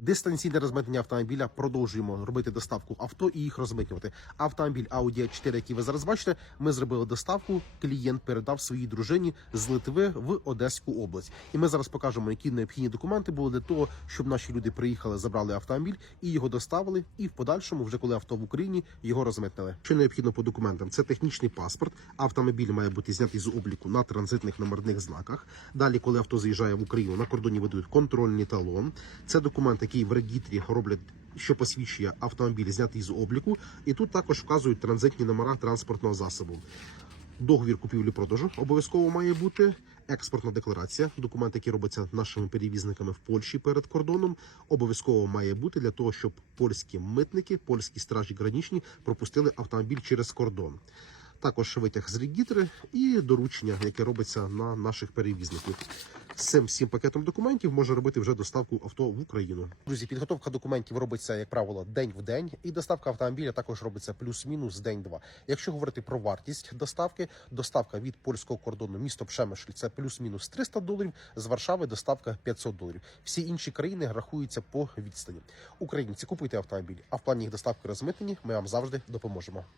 Дистанційне розмитнення автомобіля продовжуємо робити доставку авто і їх розмитнювати. Автомобіль Audi 4, який ви зараз бачите, ми зробили доставку. Клієнт передав своїй дружині з Литви в Одеську область. І ми зараз покажемо, які необхідні документи були для того, щоб наші люди приїхали, забрали автомобіль і його доставили. І в подальшому, вже коли авто в Україні, його розмитнили. Що необхідно по документам? Це технічний паспорт. Автомобіль має бути знятий з обліку на транзитних номерних знаках. Далі, коли авто заїжджає в Україну, на кордоні ведуть контрольний талон. Це документи який в регітрі роблять, що посвідчує автомобіль, знятий з обліку, і тут також вказують транзитні номера транспортного засобу. Договір купівлі-продажу обов'язково має бути експортна декларація. Документ, який робиться нашими перевізниками в Польщі перед кордоном, обов'язково має бути для того, щоб польські митники, польські стражі гранічні пропустили автомобіль через кордон. Також витяг з регітри і доручення, яке робиться на наших перевізників з цим всім пакетом документів може робити вже доставку авто в Україну. Друзі, підготовка документів робиться, як правило, день в день, і доставка автомобіля також робиться плюс-мінус день-два. Якщо говорити про вартість доставки, доставка від польського кордону місто Пшемишль це плюс-мінус 300 доларів. З Варшави доставка 500 доларів. Всі інші країни рахуються по відстані. Українці купуйте автомобілі, а в плані їх доставки розмитнені ми вам завжди допоможемо.